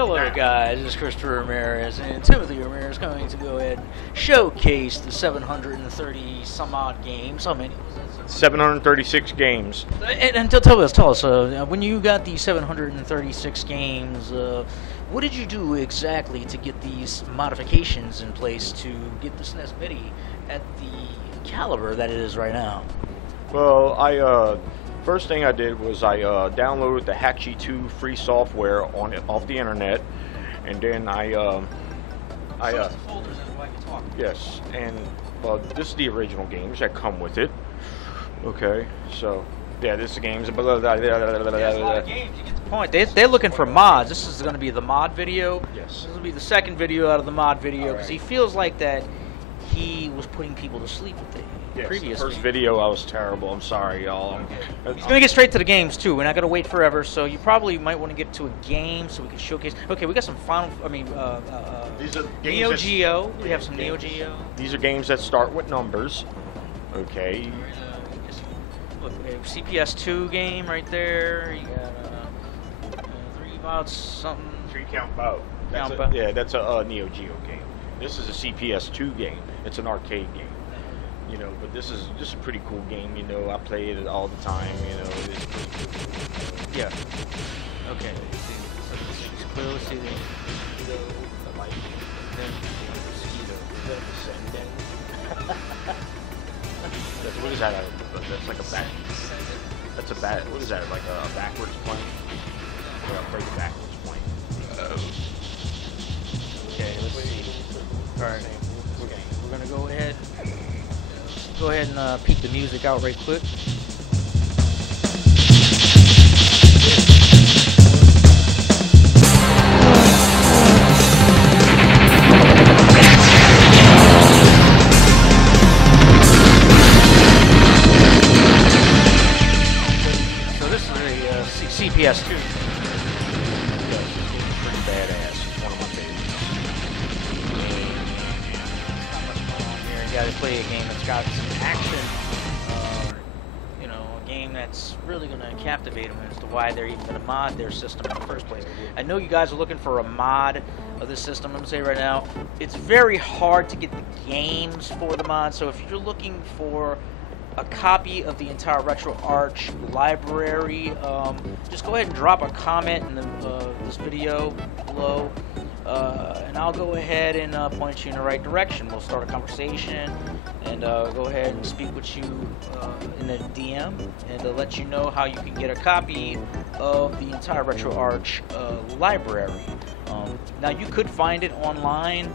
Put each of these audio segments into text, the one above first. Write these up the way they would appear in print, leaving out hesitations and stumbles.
Hello guys, this is Christopher Ramirez and Timothy Ramirez coming to go ahead and showcase the 730 some odd games. How many was that? 736 games. And tell us, when you got these 736 games, what did you do exactly to get these modifications in place to get the SNES Mini at the caliber that it is right now? Well, first thing I did was I downloaded the Hackgy 2 free software off the internet, and then yes, and this is the original games that come with it. Okay, so yeah, this is the games. Yeah, a lot of games. You get the point. They're looking for mods. This is going to be the mod video. Yes. This will be the second video out of the mod video because he feels like that he was putting people to sleep with it. Yes, previously. the first video I was terrible. I'm sorry, y'all. He's going to get straight to the games too. We're not going to wait forever, so you probably might want to get to a game so we can showcase. Okay, we got some these are games Neo Geo. We have some Neo Geo. These are games that start with numbers. Okay. Look, CPS 2 game right there. You got 3 bouts something. 3 count bout. Yeah, that's a Neo Geo game. This is a CPS 2 game. It's an arcade game. You know, but this is just a pretty cool game. You know, I play it all the time. You know. Yeah. Okay. So clearly see the light. Then what is that? That's like a back. That's a back. What is that? Like a backwards plank? Yeah, I'll play the backwards plank. Okay. Let's see. All right. We're gonna go ahead. Go ahead and peek the music out right quick. So this is a CPS 2. Yes, it's pretty badass. It's one of my favorites. You gotta play a game that's got some action, you know, a game that's really gonna captivate them as to why they're even gonna mod their system in the first place. I know you guys are looking for a mod of this system. I'm gonna say right now, it's very hard to get the games for the mod, so if you're looking for a copy of the entire RetroArch library, just go ahead and drop a comment in this video below. And I'll go ahead and point you in the right direction. We'll start a conversation and go ahead and speak with you in the DM and let you know how you can get a copy of the entire RetroArch library. Now you could find it online.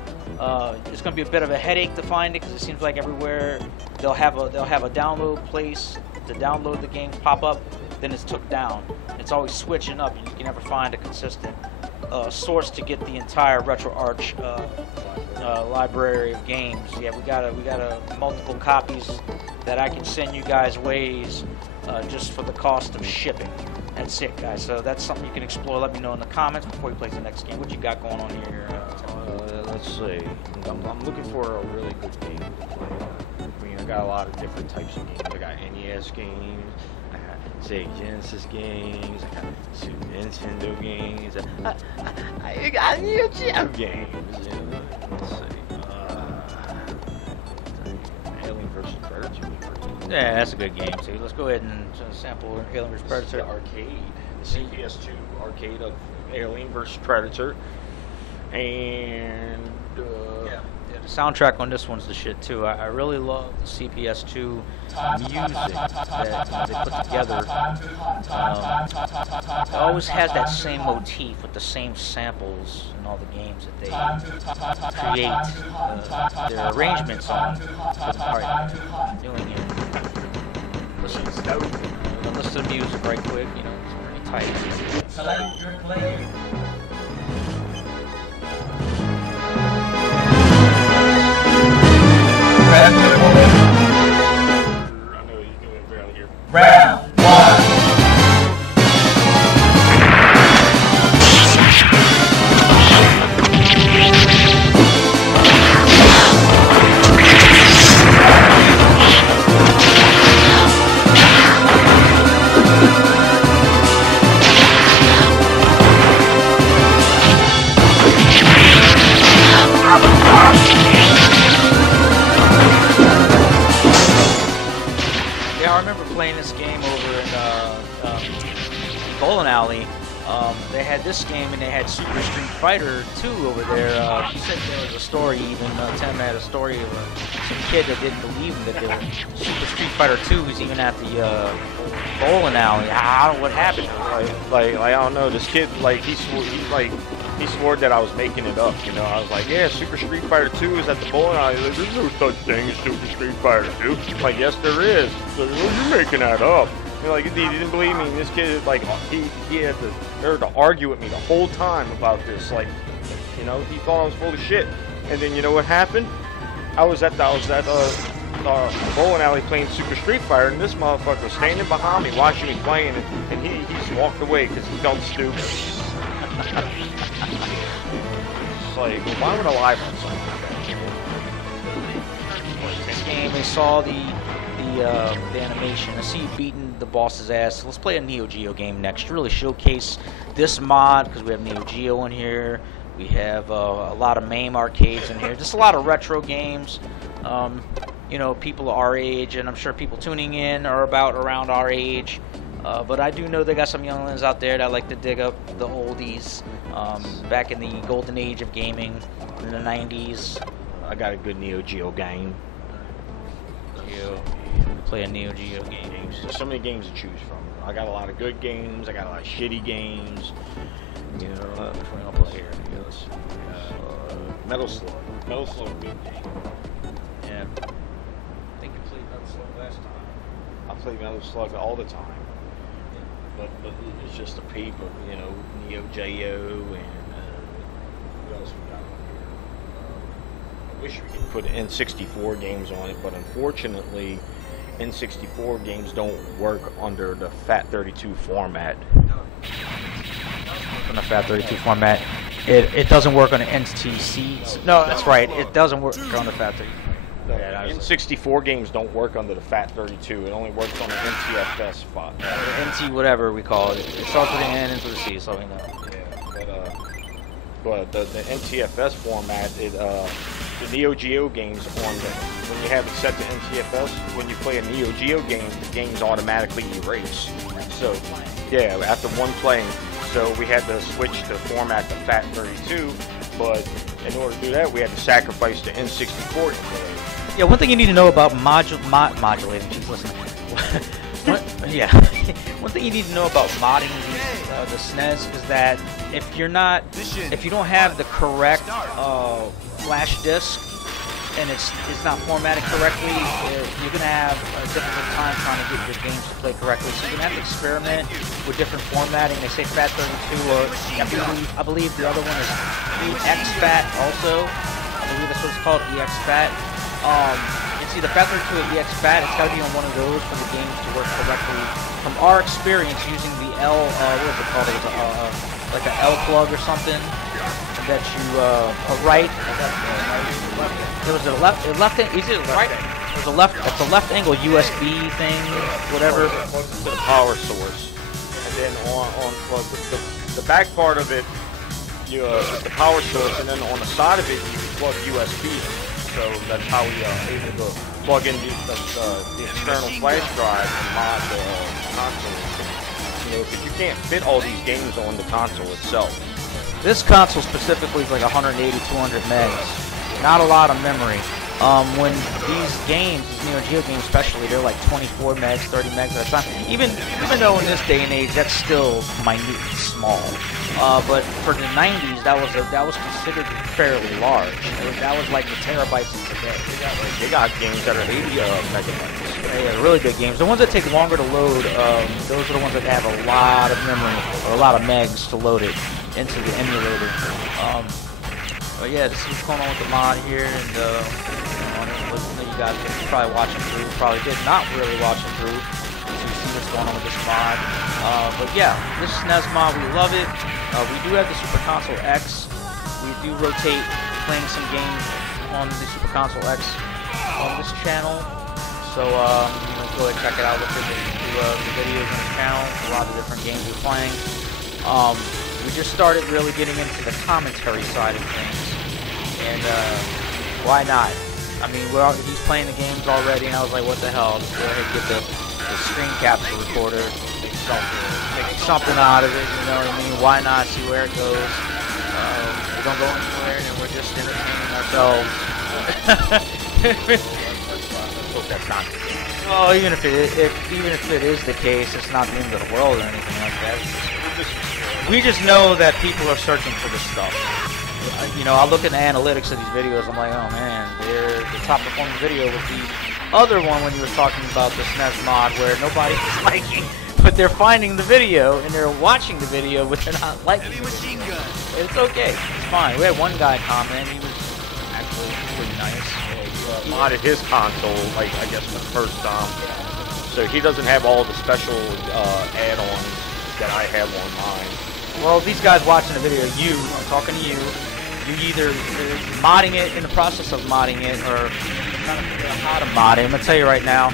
It's going to be a bit of a headache to find it because it seems like everywhere they'll have a download place to download the games pop up, then it's took down. It's always switching up, and you can never find a consistent source to get the entire RetroArch library of games. Yeah, we got multiple copies that I can send you guys ways just for the cost of shipping. That's it, guys. So that's something you can explore. Let me know in the comments before you play the next game. What you got going on here? Let's see. I'm looking for a really good game to play. I mean, I got a lot of different types of games. I got NES games. I got Sega Genesis games. I got Super Nintendo games. I got Neo Geo games. You know? Let's see. Alien vs. Predator. Yeah, that's a good game. So let's go ahead and sample Alien vs. Predator. The arcade, the CPS 2 arcade of Alien vs. Predator, and yeah, the soundtrack on this one's the shit too. I really love the CPS 2 music that they put together. It always has that same motif with the same samples in all the games that they create their arrangements on. Alright, doing here. Listen to the music right quick, you know, it's pretty tight. Select your play. I know you can do it around here. Round 1. They had this game and they had Super Street Fighter 2 over there. She said there was a story, even Tim had a story of some kid that didn't believe him that there was Super Street Fighter 2 was even at the bowling alley. I don't know what happened. Like I don't know. This kid, like he swore that I was making it up. You know, I was like, yeah, Super Street Fighter 2 is at the bowling alley. Like, there's no such thing as Super Street Fighter 2. Like, yes, there is. So, you're making that up. You know, like, he didn't believe me. And this kid, like, he had the nerve to argue with me the whole time about this. Like, you know, he thought I was full of shit. And then, you know what happened? I was at the bowling alley playing Super Street Fighter, and this motherfucker was standing behind me watching me playing it, and he just walked away because he felt stupid. It's like, well, why would I lie about something like that? This game, they saw the animation. I see you beating the boss's ass. Let's play a Neo Geo game next. Really showcase this mod because we have Neo Geo in here. We have a lot of MAME arcades in here. Just a lot of retro games. You know, people our age, and I'm sure people tuning in are around our age. But I do know they got some younglings out there that like to dig up the oldies. Back in the golden age of gaming in the 90s. I got a good Neo Geo game. Play a Neo Geo game. There's so many games to choose from. I got a lot of good games. I got a lot of shitty games. You know, which one I'll play here? Metal Slug. Metal Slug, good game. Yeah. I think you played Metal Slug last time. I play Metal Slug all the time. But it's just a peep of, you know, Neo Geo and what else we got on here? I wish we could put N64 games on it, but unfortunately N64 games don't work under the FAT32 format. On the FAT32 format, it doesn't work on the NTC. No, that's right. It doesn't work on the FAT32. Yeah, N64 games don't work under the FAT32. It only works on the NTFS spot. NT whatever we call it. It starts with an N and with a C, so we know. Yeah, but the NTFS format, the Neo Geo games when you have it set to NTFS, when you play a Neo Geo game, the game's automatically erased. So, yeah, after one playing, so we had to switch to format to FAT32, but in order to do that, we had to sacrifice the N64 emulator. Yeah, one thing you need to know about modulating. Just listen. Yeah, one thing you need to know about modding the SNES is that if you don't have the correct flash disk and it's not formatted correctly, you're gonna have a difficult time trying to get your games to play correctly. So you're gonna have to experiment with different formatting. They say FAT32, or I believe the other one is EXFAT also. I believe that's what it's called, EXFAT. It's either FAT32 or EXFAT. It's got to be on one of those for the games to work correctly. From our experience using the L, what is it called? It was like an L plug or something that you right. There was a left. Is it right? There's a left. It's a left angle USB thing, whatever. To the power source, and then on the back part of it, you the power source, and then on the side of it, you can plug USB in. So that's how we able to plug in the external flash drive and mod the console. You know, because you can't fit all these games on the console itself. This console specifically is like 180, 200 megs. Not a lot of memory. When these games, these Neo Geo games especially, they're like 24 megs, 30 megs at a time. Even though in this day and age, that's still minute and small. But for the 90s, that was considered fairly large. That was like the terabytes of today. They got games that are 80 megabytes. Yeah, really good games. The ones that take longer to load, those are the ones that have a lot of memory or a lot of megs to load it into the emulator. But yeah, this is what's going on with the mod here, and you guys are probably watching through, probably did not really watching through, so you see what's going on with this mod. But yeah, this SNES mod, we love it. We do have the Super Console X. We do rotate playing some games on the Super Console X on this channel. So go ahead and check it out. Look at the videos on the channel. A lot of different games we're playing. We just started really getting into the commentary side of things, and why not? I mean, he's playing the games already, and I was like, what the hell? Let's go ahead and get the screen capture recorder something out of it. You know what I mean? Why not see where it goes? We don't go anywhere, and we're just entertaining ourselves. Hope that's not the case. Well, even if it is the case, it's not the end of the world or anything like that. We just know that people are searching for this stuff. You know, I look at the analytics of these videos. I'm like, oh man, the top performing video was the other one when you were talking about the SNES mod where nobody was liking, but they're finding the video and they're watching the video, but they're not liking it. It's okay. It's fine. We had one guy comment. He was actually pretty nice. He modded his console, like I guess the first time. So he doesn't have all the special add-ons that I have on mine. Well, these guys watching the video, I'm talking to you. You either modding it, in the process of modding it, or trying to figure out how to mod it. I'm gonna tell you right now,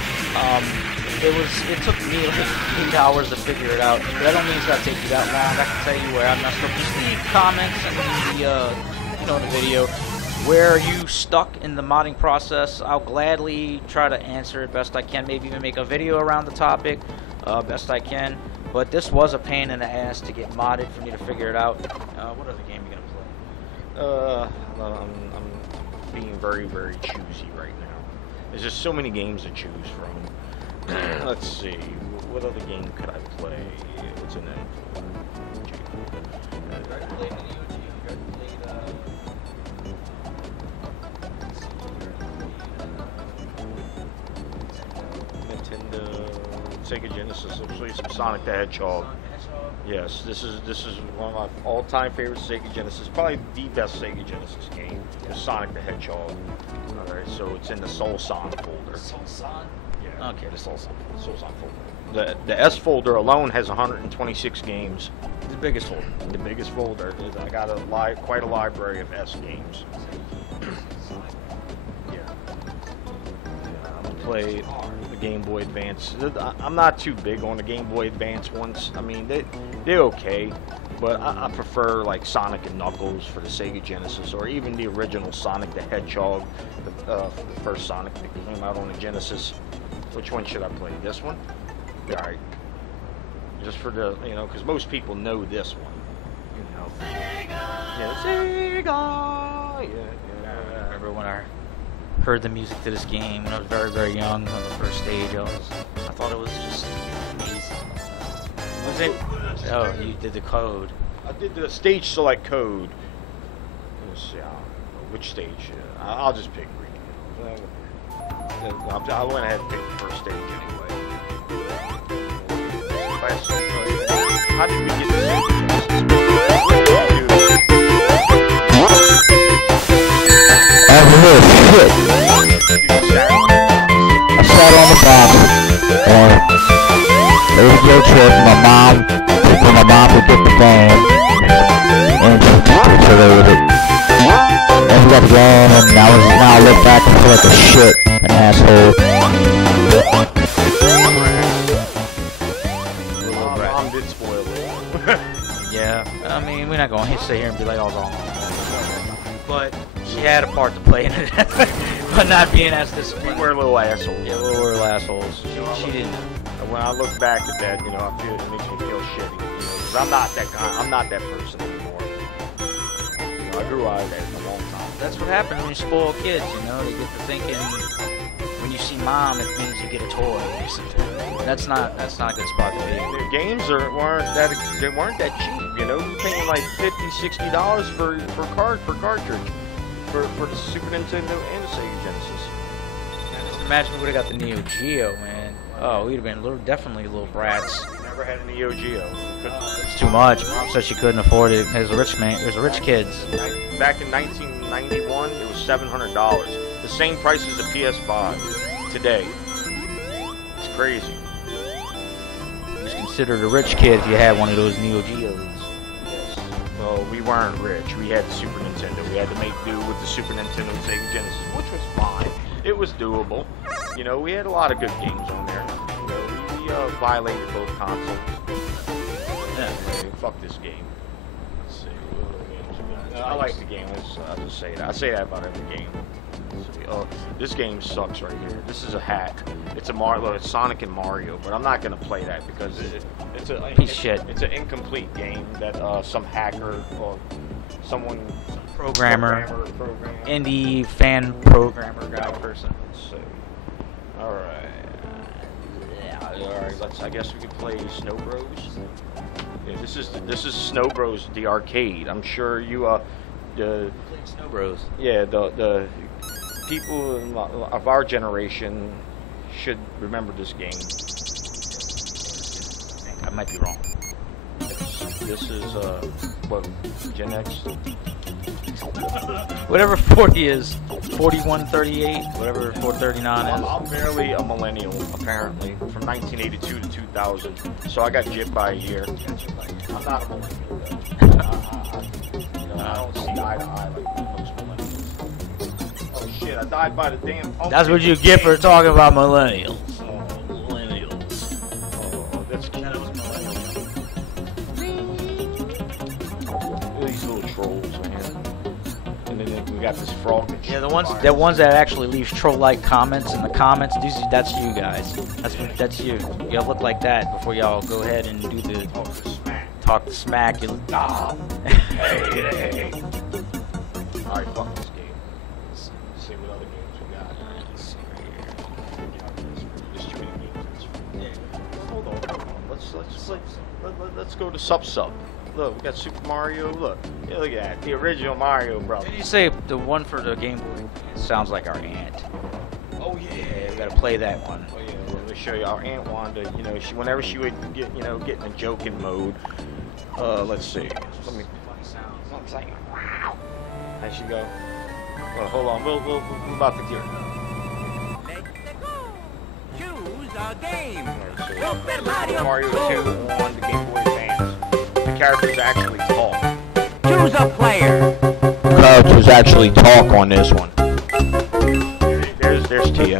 it took me like 8 hours to figure it out. But that don't mean it's gonna take you that long. I can tell you where I messed up. Just leave comments in the video. Where are you stuck in the modding process? I'll gladly try to answer it best I can. Maybe even make a video around the topic, best I can. But this was a pain in the ass to get modded for me to figure it out. What other game are you gonna play? I'm being very, very choosy right now. There's just so many games to choose from. Let's see, what other game could I play? What's in that? Sega Genesis. I'll show you some Sonic the Hedgehog. Yes, this is one of my all-time favorite Sega Genesis. Probably the best Sega Genesis game is Sonic the Hedgehog. All right, so it's in the Soul-Son folder. Soul-Son? Yeah. Okay, the Soul-Son. Soul-Son folder. The S folder alone has 126 games. The biggest folder. The biggest folder. I got quite a library of S games. Play the Game Boy Advance. I'm not too big on the Game Boy Advance ones. I mean, they're okay, but I prefer like Sonic and Knuckles for the Sega Genesis, or even the original Sonic the Hedgehog, the first Sonic that came out on the Genesis. Which one should I play? This one? All right. Just for the, because most people know this one. Yeah, Sega. I remember when I heard the music to this game when I was very, very young on the first stage. I thought it was just amazing. Was it? Oh, you did the code. I did the stage select code. Let's see, which stage? I'll just pick green. I went ahead and picked the first stage anyway. How did we get this? I sat on the box, and it was a guilt trip for my mom to get the game, and so there was it. And we got the game, and now I look back and feel like a shit, an asshole. Mom did spoil it. Yeah, I mean, we're not going to sit here and be like, oh, wrong. But she had a part to play in it, but not being as disciplined. We're little assholes. Yeah, we're little assholes. She didn't. When I look back at that, I feel it makes me feel shitty. 'Cause I'm not that guy. I'm not that person anymore. I grew out of that a long time. That's what happens when you spoil kids. They get to thinking when you see mom, it means you get a toy or something. That's not a good spot to be. The games weren't that cheap. You're paying like $50-$60 for cartridge for the Super Nintendo and the Sega Genesis. Just imagine we would have got the Neo Geo, man. Oh, we'd have been definitely little brats. Never had a Neo Geo. It's too much. Mom said she couldn't afford it. It was a rich kids. Back in 1991, it was $700. The same price as a PS5 today. It's crazy. You was considered a rich kid if you had one of those Neo Geos. Yes. Well, we weren't rich. We had the Super Nintendo. We had to make do with the Super Nintendo and Sega Genesis, which was fine. It was doable. We had a lot of good games on there. We violated both consoles. Yeah, fuck this game. Let's see. What other games we got? I like the game. I'll just say that. I say that about every game. This game sucks right here. This is a hack. It's a Mario. It's Sonic and Mario, but I'm not gonna play that because it's a Piece of shit. It's an incomplete game that some hacker or someone, Programmer, program. indie fan programmer guy person. Let's see. All right. Yeah. All right. I guess we could play Snow Bros. Yeah, this is Snow Bros. The arcade. I'm sure you the Snow Bros. Yeah, the people of our generation should remember this game. I might be wrong. This is what, Gen X? Whatever 40 is, 4138, whatever 439 is. I'm barely a millennial, apparently, from 1982 to 2000. So I got jipped by a year. I'm not a millennial, though. I don't see eye to eye like most millennials. Oh shit! I died by the damn pumpkin. That's what you get for talking about millennials. Millennials. Oh, that's cute. These little trolls, man. And then we got this frog. Yeah, the ones that actually leave troll-like comments in the comments. That's you guys. That's you. Y'all look like that before y'all go ahead and do the talk the smack. You Hey. Alright, fuck this game. Let's see what other games we got. Let's see right here. There's too many games. Hold on. Let's go to Sub. Look, we got Super Mario. Look, yeah, look at that. The original Mario Brothers. Did you say the one for the Game Boy? It sounds like our aunt. Oh yeah. We gotta play that one. Oh yeah. Well, let me show you. Our Aunt Wanda. You know, whenever she would get in a joking mode. Let's see. Let me. Wow. How'd she go? Well, hold on. We're about to get her. Choose a game. Super Mario 2 on the Game Boy Advance. The characters actually talk. Choose a player. Characters actually talk on this one. There's Tia.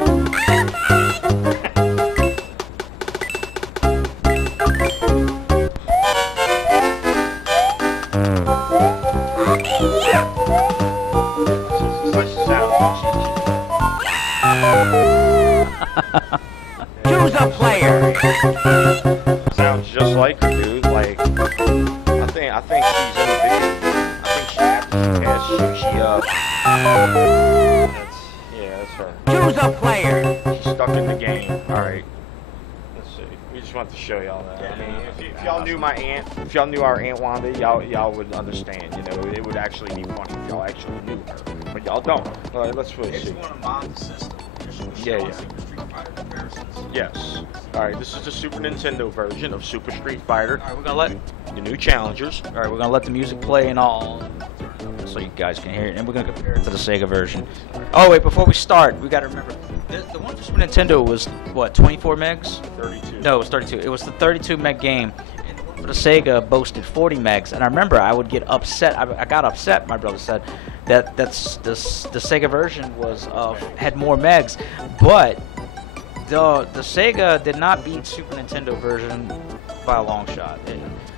Choose a player. Sounds just like her, dude. Like, I think she's in the video. I think she that's her. Choose a player. She's stuck in the game. All right. Let's see. We just want to show y'all that. I mean, if y'all knew my aunt, if y'all knew our Aunt Wanda, y'all would understand. You know, it would actually be funny if y'all actually knew her. But y'all don't. All right, let's really see. Yeah. Yes. Alright, this is the Super Nintendo version of Super Street Fighter. Alright, we're gonna let the new challengers. Alright, we're gonna let the music play and all so you guys can hear it, and we're gonna compare it to the Sega version. Oh wait, before we start, we gotta remember the one for Super Nintendo was what, 24 megs? 32. No, it was 32. It was the 32 meg game. And the one for the Sega boasted 40 megs, and I remember I would get upset. I got upset. My brother said the Sega version was had more megs, but the Sega did not beat Super Nintendo version by a long shot.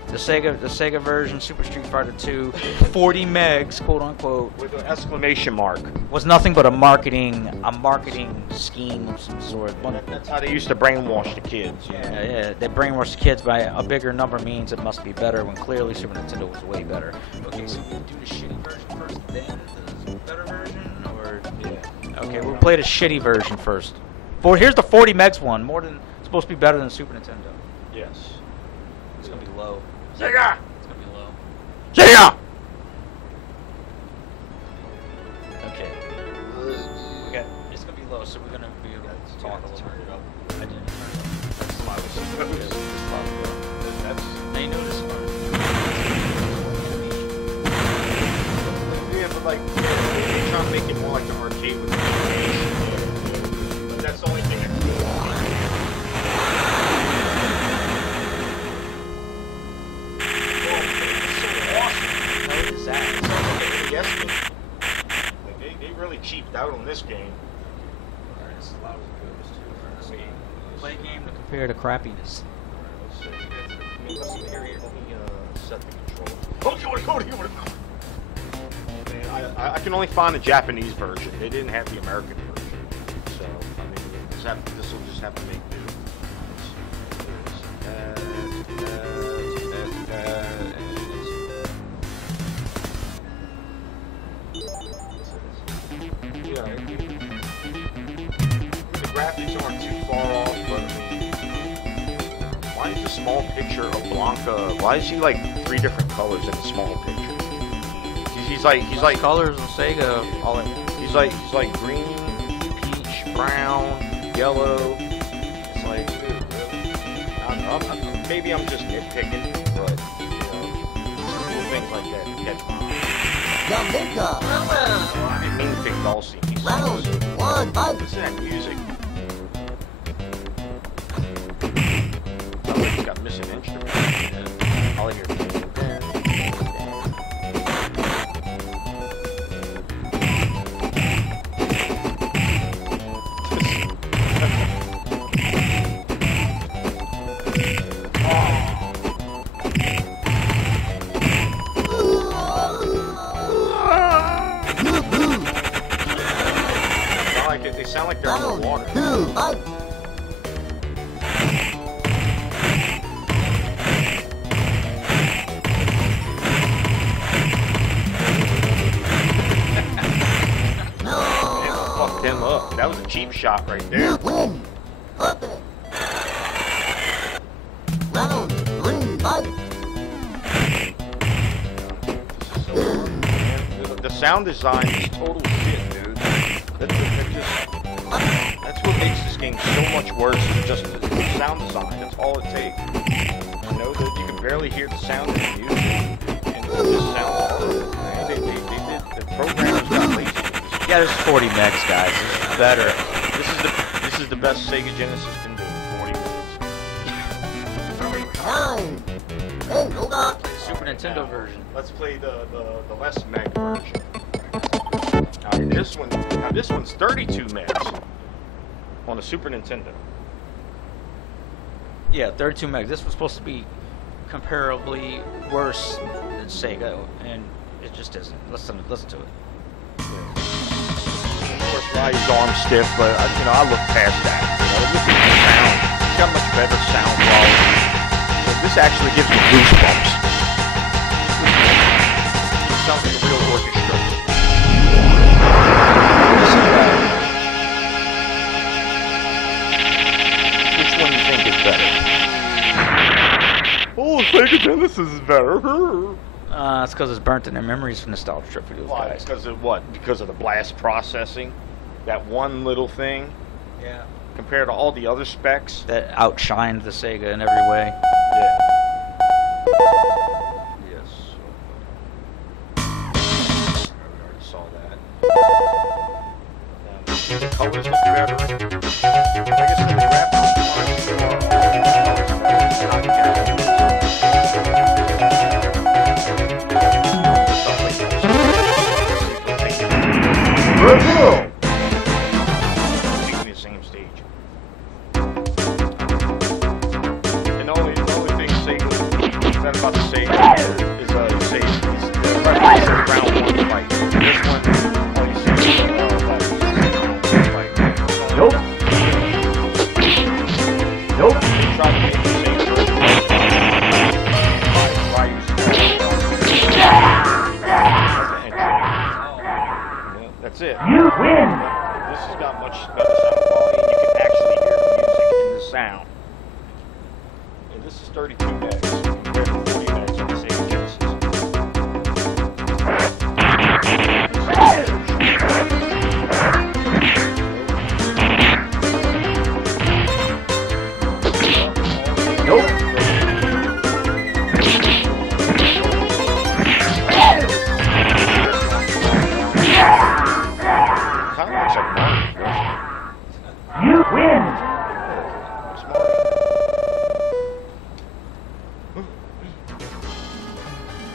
The Sega version, Super Street Fighter 2, 40 megs, quote unquote, with an exclamation mark, was nothing but a marketing scheme of some sort. That's how they used to brainwash the kids. Yeah, they brainwash the kids by a bigger number means it must be better, when clearly Super Nintendo was way better. Okay, so we do the shitty version first, then the better version, or yeah. Okay, we'll play the shitty version first. Here's the 40 megs one, supposed to be better than Super Nintendo. Yes. It's gonna be low. Sega! It's gonna be low. Sega! Okay. It's gonna be low, so we're gonna be able to talk a little bit. I didn't. Now you know this one. Yeah, but like, they're trying to make it more like an arcade with emulation. But that's the only thing I can do. Yes, like they really cheaped out on this game. Alright, this is loud as good. Play a game to compare to crappiness. Alright, let's see. Let me set the control. Man, I can only find the Japanese version. They didn't have the American version. So, I mean, this will just have to make do. The graphics aren't too far off, but I mean, why is the small picture of Blanca? Why is he like 3 different colors in the small picture? He's like colors of Sega. All in. He's like green, peach, brown, yellow. It's like, dude, really? I don't know. Maybe I'm just nitpicking, but you know, little things like that catch my eye. I didn't mean to pick Dulcie. Listen to that music. Oh, he's got missing instruments. Yeah. All I hear is they sound like they're in the water. Fucked him up. That was a cheap shot right there. The sound design is total shit, dude. That's what makes this game so much worse than just the sound design. That's all it takes. You know, that you can barely hear the sound of the music, and it just sounds horrible. The programmers got lazy. Yeah, this is 40 megs, guys. This is better. This is the best Sega Genesis can do. 40 minutes. Super Nintendo version. Let's play the less meg version. This one's 32 megs on the Super Nintendo. Yeah, 32 megs. This was supposed to be comparably worse than Sega, and it just isn't. Listen to it. Of course, Ryu's arm stiff, but you know, I look past that. You know, listen to the sound. It's got much better sound quality. This actually gives me goosebumps. It sounds like a real orchestra. Which one do you think is better? Oh, Sega Genesis is better. It's because it's burnt in their memories from nostalgia trip for those Why? guys. Because of what? Because of the blast processing? That one little thing? Yeah. Compared to all the other specs? That outshined the Sega in every way. Yeah. Yes. We already saw that. Now, the colors look better. I guess the graphics the same stage. And the only thing Sega said about the Sega is say the preference of round 1 fight. This one, all you see is fight. Nope. Nope. They try to make the same that's it. You win! This has got much better sound quality, and you can actually hear the music in the sound. And this is 32 megs compared to 40 megs on the Sega Genesis. Nope. Kind of looks like Mario. You win!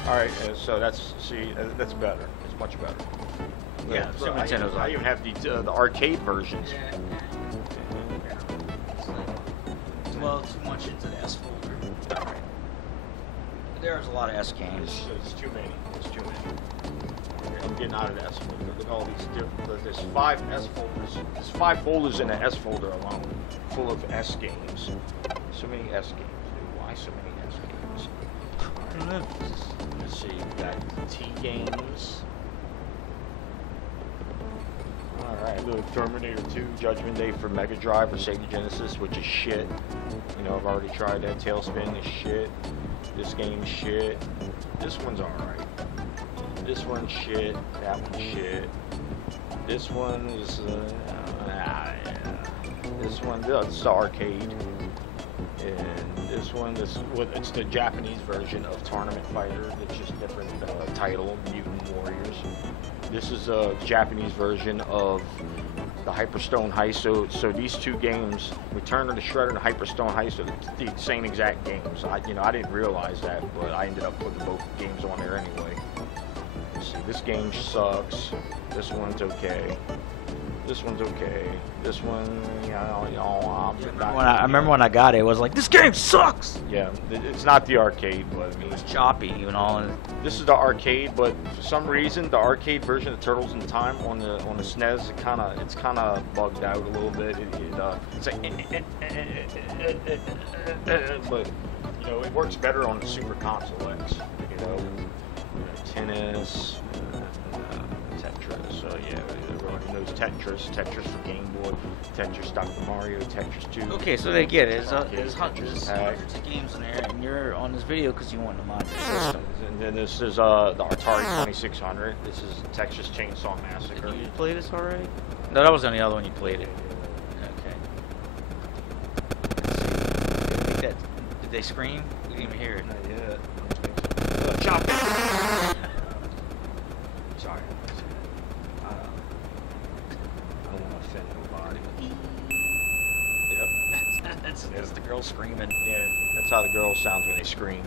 Alright, so that's better. It's much better. Yeah, Super Nintendo's I even have the arcade versions. Well, too much into the S folder. There's a lot of S games. It's too many. It's too many. I'm getting out of the S folder. Look at all these different. There's 5 S folders. There's 5 folders in the S folder alone, full of S games. So many S games. Dude. Why so many S games? I don't know. Let's see. We got T games. Alright, little Terminator 2 Judgment Day for Mega Drive or Sega Genesis, which is shit. You know, I've already tried that. Tailspin is shit. This game's shit. This one's alright. This one's shit. That one's shit. This one is, this one, it's the arcade. And this one, it's the Japanese version of Tournament Fighter. It's just different title, Mutant Warriors. This is a Japanese version of the Hyperstone Heist. So these 2 games, Return of the Shredder and Hyperstone Heist, are the same exact games. I didn't realize that, but I ended up putting both games on there anyway. Let's see, this game sucks. This one's okay. This one's okay. This one, I remember when I got it, it was like, this game sucks! Yeah, it's not the arcade, but I mean, It's choppy, even all. this is the arcade, but for some reason, the arcade version of Turtles in Time on the SNES, it's kind of bugged out a little bit. It's like, but you know, it works better on the Super Console X. You know, tennis, Tetris. So yeah, everyone knows Tetris for Game Boy, Tetris Dr. Mario, Tetris 2. Okay, so they get it. Tetris There's hundreds of games in there, and you're on this video because you want to mod your system. And then this is the Atari 2600. This is Texas Chainsaw Massacre. Did you play this already? No, that was the only other one you played it. Okay. Did they scream? We didn't even hear it. Not yet. Chop it! Sorry. I don't want to offend nobody. Yep. That's the girl screaming. Yeah, that's how the girl sounds when they scream.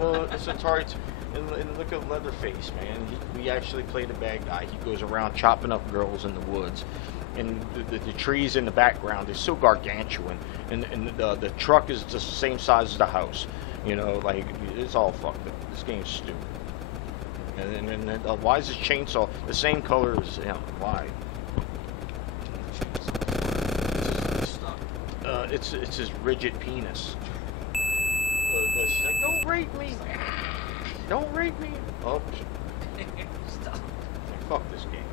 Well, it's Atari. And look at Leatherface, man. We actually played a bad guy. He goes around chopping up girls in the woods. And the trees in the background is so gargantuan. And the truck is just the same size as the house. You know, like, it's all fucked up. This game's stupid. And then why is this chainsaw the same color as him? Why? It's his rigid penis. But she's like, don't rape me! Don't rape me! Oh, Stop. fuck this game.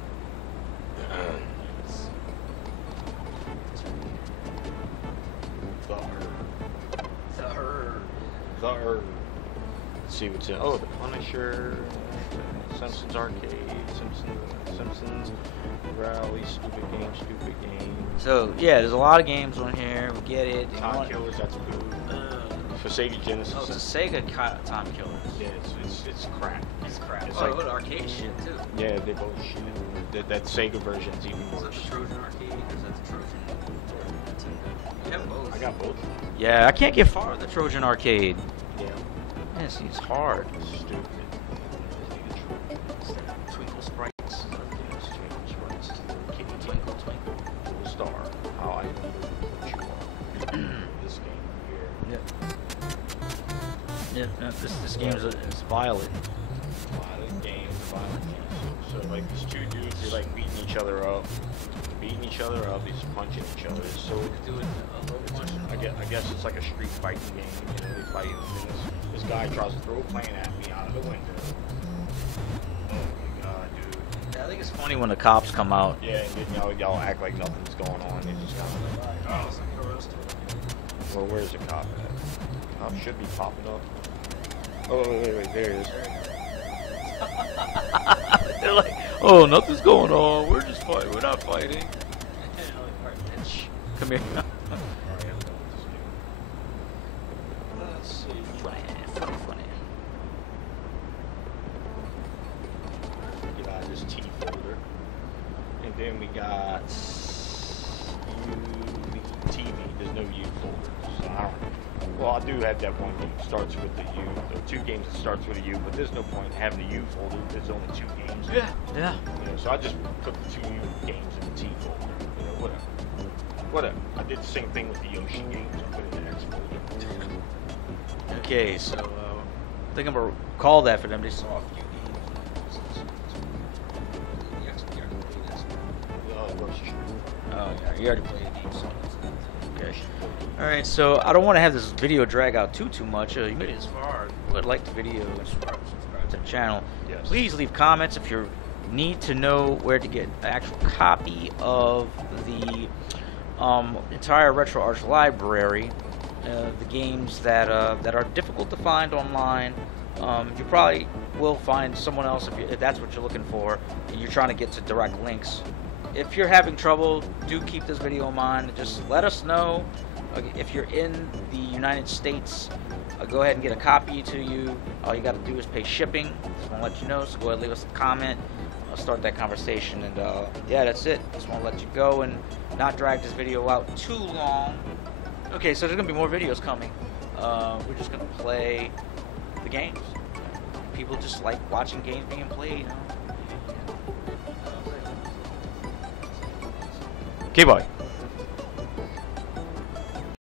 The Herd. Let's see what's in. Oh, the Punisher, Simpsons Arcade, Simpsons Rally, Stupid Game. So, yeah, there's a lot of games on here. We get it. Time Killers, that's cool. For Sega Genesis. Oh, it's a Sega Time Killers. Yeah, it's crap. It's crap. It's Oh, like- what arcade shit, too. Yeah, they both shit. That Sega version's even Is that worse. the Trojan arcade? Or is that the Trojan? You have both. I got both. Yeah, I can't get far with the Trojan arcade. Yeah. Yeah, see, it's hard. Stupid. Twinkle sprites. Yes, Twinkle Sprites. Kitty Twinkle, twinkle. Little Star. How I know what you are. This game here. Yeah, no, this game is violent. Violent game. So like these 2 dudes, they like beating each other up. They're just punching each other. It's so I guess it's like a street fighting game. You know, they fight. And this guy tries to throw a plane at me out of the window. Oh my god, dude. Yeah, I think it's funny when the cops come out. Yeah, and then y'all act like nothing's going on. They just kind of like, oh, it's like arrested. Well, where's the cop at? Cop should be popping up. Oh, wait, there it is. They're like, oh, nothing's going on. We're just fighting. We're not fighting. Come here. Let's see. Funny. Get out of this T folder. And then we got TV. There's no U folder. So I don't know. Well, I do have that one game that starts with the U. There are 2 games that starts with a U, but there's no point in having a U folder. There's only 2 games. Yeah. You know, so I just put the 2 U games in the T folder. You know, whatever. I did the same thing with the Yoshi games. I put it in the X folder. Okay, so think I'm gonna call that for them. They saw a few games. Oh yeah, you already played the game, so okay. All right, so I don't want to have this video drag out too much. You made it this far. Would like the video and subscribe to the channel. Yes. Please leave comments if you need to know where to get an actual copy of the entire Retro Arch library. The games that are difficult to find online. You probably will find someone else if that's what you're looking for and you're trying to get to direct links. If you're having trouble, do keep this video in mind. Just let us know. If you're in the United States, go ahead and get a copy to you. All you got to do is pay shipping. Just want to let you know, so go ahead and leave us a comment. I'll start that conversation, and yeah, that's it. Just want to let you go and not drag this video out too long. Okay, so there's going to be more videos coming. We're just going to play the games. People just like watching games being played. Okay, boy.